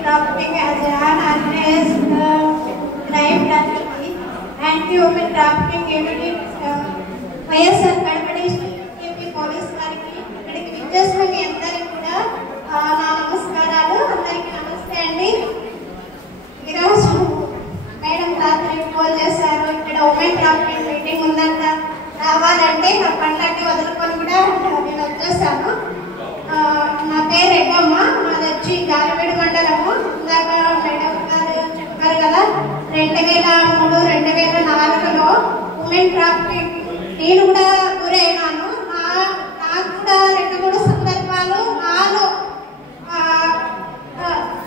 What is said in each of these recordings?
Trafficking as an unrest crime trafficking, anti-women trafficking unity, YSR Kadapa district police గారికి ఇక్కడికి విచ్చేసిన మీ అందరికీ కూడా నా నమస్కారాలు. అందరికీ నమస్తే అండి. ఈరోజు మేడం రాత్రి ఫోన్ చేశారు, ఇక్కడ ఉమెన్ ట్రాఫికింగ్ మీటింగ్ ఉందంట, రావాలంటే నా పనులన్నీ వదులుకొని కూడా నేను వచ్చేసాను. నా పేరు ఎక్కమ్మ, నాది వచ్చి గాలివీడు మండలము. ఇందాక మేడం గారు చెప్పారు కదా, 2003, 2004లో ఉమెన్ ట్రాఫికింగ్ నేను కూడా గురైనాను. నాకు కూడా 2-3 సందర్భాలు నాలో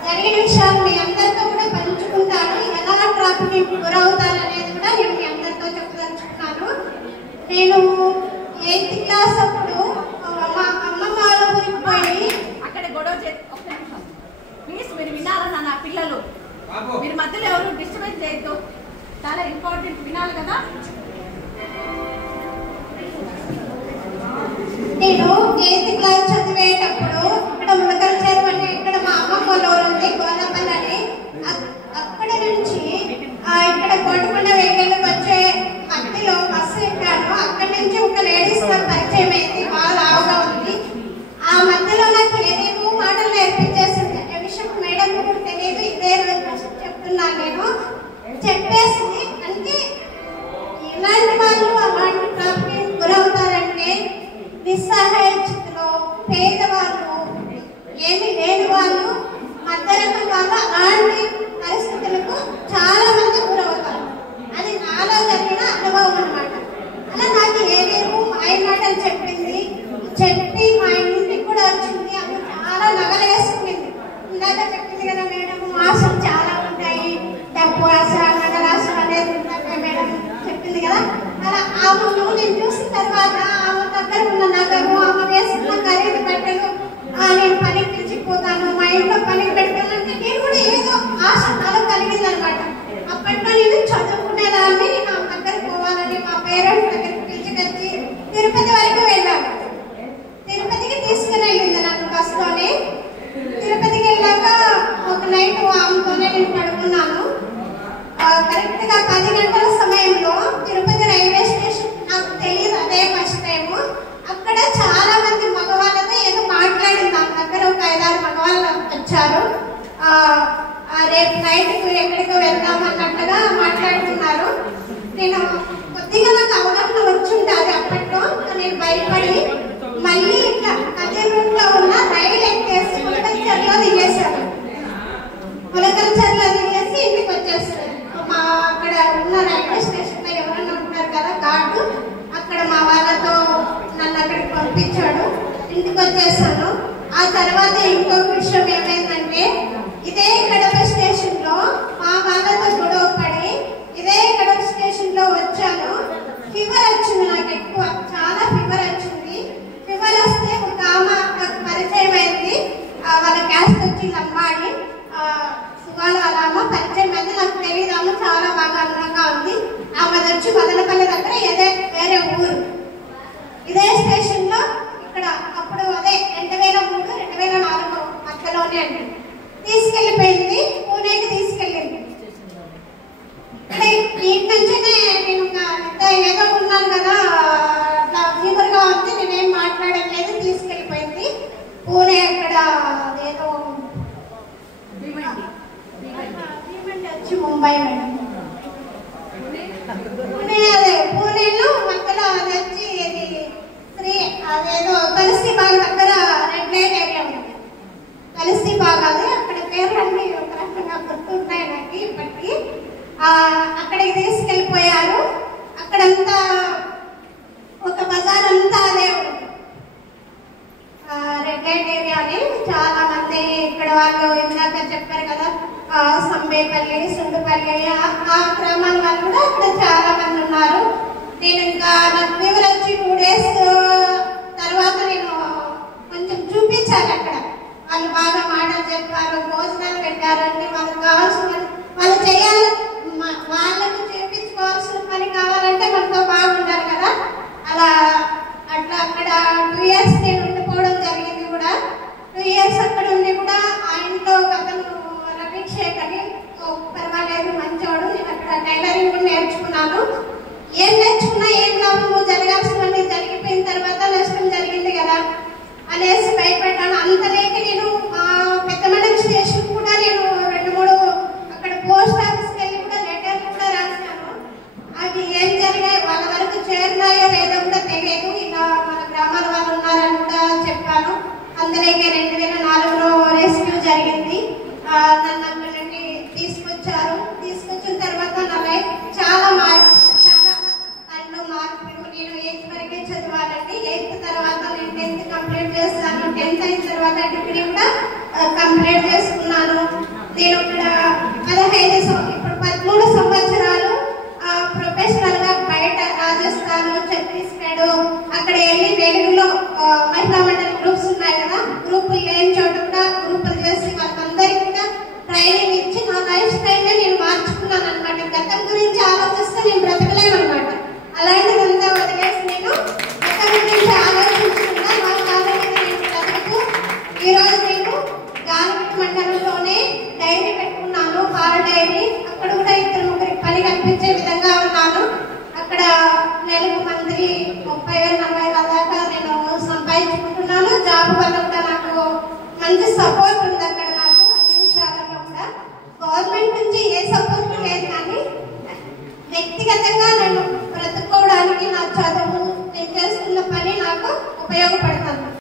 జరిగిన విషయాలు మీ అందరితో కూడా పంచుకుంటాను. ఎలా ట్రాఫికింగ్ గురవుతాను అనేది కూడా నేను మీ అందరితో చెప్పదలుచుకున్నాను. నేను 8th క్లాస్ అప్పుడు మా అమ్మమ్మ వాళ్ళ ఊరికి పోయి అక్కడ గొడవ ప్లీజ్ మీరు వినాలన్నా నా పిల్లలు, మీరు మధ్యలో ఎవరు డిస్టర్బెన్స్ చేయొద్దు, చాలా ఇంపార్టెంట్ వినాలి కదా. నేను 8th క్లాస్ చదివేటప్పుడు ఇక్కడ మునకల చెరువు అని ఇక్కడ మా అమ్మమ్మ వాళ్ళ ఊరు ఉంది, గోదాపల్లి అని. అక్కడ నుంచి ఇక్కడ కోటకొండ వెహికల్ వచ్చే మధ్యలో బస్సు ఎక్కాను. అక్కడి నుంచి ఒక లేడీస్ తో పరిచయం అయింది, బాగా లావుగా ఉంది. ఆ మధ్యలో నాకు ఏదేమో మాటలు నేర్పించేసింది. ఆ విషయం మేడం కూడా తెలియదు, ఇదే రోజు చెప్తున్నాను నేను. చెప్పేసి అంటే ఇలాంటి వాళ్ళు అలాంటి ట్రాఫికింగ్ గురవుతారంటే నిస్సహాయ స్థితిలో పేదవాళ్ళు, ఏమి లేని వాళ్ళు, మధ్యరకం వాళ్ళు అలాంటి పరిస్థితులకు చాలా మంది గురవుతారు. అది నాలో జరిగిన అనుభవం అన్నమాట. అలా నాకు ఏవేమో మాయ మాటలు చెప్పింది, చెప్పి మా ఇంటికి కూడా వచ్చింది. అది చాలా నగలేసుకుంది. ఇందాక చెప్పింది కదా మేడం, ఆశలు చాలా ఉంటాయి, డబ్బు ఆశ, నగలాశ అనేది ఇందాక మేడం చెప్పింది కదా. అలా ఆమెను నేను చూసిన తర్వాత ఆమె దగ్గర ఉన్న నగలు, ఆమె వేసుకున్న ఖరీదు బట్టలు, నేను పనికి పిలిచిపోతాను, మా ఇంట్లో పనికి పెట్టుకోవాలంటే నేను కూడా ఏదో ఆశ నాలో కలిగింది అనమాట. అప్పట్లో నేను చదువుకునేదాన్ని, నేను ఆమె దగ్గరికి పోవాలని మా పేరెంట్స్ దగ్గరికి పిలిచికొచ్చి తిరుపతి వరకు వెళ్ళాను. తిరుపతికి తీసుకుని వెళ్ళింది నన్ను బస్సులోనే. తిరుపతికి వెళ్ళాక ఒక నైట్ ఆమెతోనే నేను పడుకున్నాను. కరెక్ట్ గా 10 గంటల సమయంలో తిరుపతి రైల్వే స్టేషన్, నాకు తెలియదు అదే ఫస్ట్ టైం. అక్కడ చాలా మంది మగవాళ్ళతో ఏదో మాట్లాడింది. ఆమె దగ్గర ఒక 5-6 మగవాళ్ళు వచ్చారు. రేపు నైట్ ఎక్కడికో వెళ్దాం అన్నట్టుగా మాట్లాడుతున్నారు. నేను కొద్దిగా నాకు అవగాహన వచ్చుంటాది అప్పట్లో. నేను భయపడి మళ్ళీ ఇంకా అదే రూట్ లో ఉన్న రైలు ఎక్కేసి ములకల్చర్లో దిగేశాను. ములకల్చర్లో దిగేసి ఇంటికి వచ్చేస్తాను. మా అక్కడ ఉన్న రైల్వే స్టేషన్ లో ఎవరైనా ఉంటారు కదా గార్డు, అక్కడ మా వాళ్ళతో నన్ను అక్కడికి పంపించాడు. ఇంటికి వచ్చేసాను. ఆ తర్వాత ఇంకొక విషయం ఏమైందంటే, ఇదే కడప స్టేషన్ లో మా వాళ్ళతో గొడవ పడి ఇదే కడప స్టేషన్ లో వచ్చాను. ఫీవర్ వచ్చింది నాకు, ఎక్కువ చాలా ఫీవర్ వచ్చింది. ఫీవర్ వస్తే ఒక ఆమె నాకు పరిచయం అయింది. వాళ్ళ క్యాస్ట్ వచ్చి లమ్మాడి సుగాల వాళ్ళ అమ్మ పరిచయం అయింది. నాకు తెలియదు, ఆమె చాలా బాగా అందంగా ఉంది. ఆమె వచ్చి మదనపల్లి దగ్గర వేరే ఊరు, ఇదే స్టేషన్ లో ఇక్కడ అప్పుడు అదే 2003, 2004 మధ్యలోనే అండి తీసుకెళ్లిపోయింది. పూణేకి తీసుకెళ్ళింది. ఇంటి నుంచినే నేను ఏదో ఉన్నాను కదా, అట్లా ఫీవర్ గా ఉంది, నేనేం మాట్లాడలేదు. తీసుకెళ్ళిపోయింది పూణే. అక్కడ ఏదో వచ్చి ముంబై మేడం, పూణే అదే పూణేలో మధ్యలో అది వచ్చి అదేదో కలిసి బాగా దగ్గర రెడ్ లైన్ ఏరియా ఉంది. కలిసి బాగా అది అక్కడ పేర్లన్నీ ఒక రకంగా గుర్తున్నాయి నాకు ఇప్పటికీ. అక్కడికి తీసుకెళ్ళిపోయారు. అక్కడంతా ఒక బజార్ అంతా అదే రెడ్ లైట్ ఏరియా అని. చాలా మంది ఇక్కడ వాళ్ళు ఇందాక చెప్పారు కదా, సంబేపల్లి, సుండుపల్లి, ఆ గ్రామాల వాళ్ళు కూడా అక్కడ చాలా మంది ఉన్నారు. నేను ఇంకా నాకు ఫీవర్ వచ్చి 2 days తర్వాత నేను కొంచెం చూపించాలి. అక్కడ వాళ్ళు బాగా మాటలు చెప్పారు, భోజనాలు పెట్టారు, అన్ని వాళ్ళకి కావాల్సిన వాళ్ళు చేయాలి, వాళ్ళకు చేయించుకోవాల్సిన పని కావాలంటే మనతో బాగుంటారు కదా. అలా అట్లా అక్కడ 2 years నేను ఉండిపోవడం జరిగింది కూడా. 2 years అక్కడ ఉండి కూడా ఆ ఇంట్లో ఒక అతను టైలరింగ్ కూడా నేర్చుకున్నాను. ఏం నేర్చుకున్నా ఏం లాభము, జరగాల్సినవన్నీ జరిగిపోయిన తర్వాత నష్టం జరిగింది కదా అనేసి భయపడ్డాను. అంతలేక నేను పెద్దమండలం స్టేషన్ కూడా నేను 2-3 అక్కడ పోస్ట్ ఆఫీస్కి వెళ్ళి కూడా లెటర్లు కూడా రాశాను. అవి ఏం జరిగాయి, వాళ్ళ వరకు చేరినాయో లేదో కూడా తెలియదు. ఇలా మన గ్రామాల వాళ్ళు ఉన్నారని కూడా చెప్పాను. అందులోకి 2004లో రెస్క్యూ జరిగింది. నన్ను అక్కడ నుండి తీసుకొచ్చిన తర్వాత నా లైఫ్ చాలా దాంట్లో మార్పు. నేను 8th వరకే చదవాలండి. 8th తర్వాత నేను 10th కంప్లీట్ చేస్తాను. 10th అయిన తర్వాత డిగ్రీ కూడా కంప్లీట్ చేసుకున్నాను. నేను ఇక్కడ 13 సంవత్సరాలు ప్రొఫెషనల్ గా బయట రాజస్థాన్, ఛత్తీస్గఢ్ అక్కడ వెళ్ళి వెలుగులో మహిళా మండలి గ్రూప్స్ ఉన్నాయి కదా, గ్రూపులు లేని చోట కూడా గ్రూపులు చేసి వాళ్ళందరికీ కూడా ట్రైనింగ్ ఇచ్చి నా లైఫ్ స్టైల్ నేను మార్చుకున్నాను అనమాట. గతం గురించి ఆలోచిస్తే నేను బ్రతకలేను అనమాట. అలాంటిదంతా వదిలేసి నేను గతం గురించి ఆలోచించుకున్నా నా కాళ్ళ మీద నేను బ్రతుకుతూ ఈరోజు నేను గాలిపేట మండలంలోనే డైరీ పెట్టుకున్నాను, పాల డైరీ. అక్కడ కూడా 2-3 పని కల్పించే విధంగా ఉన్నాను. అక్కడ నెలకు మంత్లీ 30,000-40,000 దాకా నేను సంపాదించుకుంటున్నాను. జాబ్ వల్ల కూడా నాకు మంచి సపోర్ట్ ఉంది అక్కడ. నాకు అన్ని విషయాలలో కూడా గవర్నమెంట్ నుంచి ఏ సపోర్ట్ లేదు, కానీ వ్యక్తిగతంగా నన్ను బ్రతుకోవడానికి నా చదువు, నేను చేస్తున్న పని నాకు ఉపయోగపడుతుంది.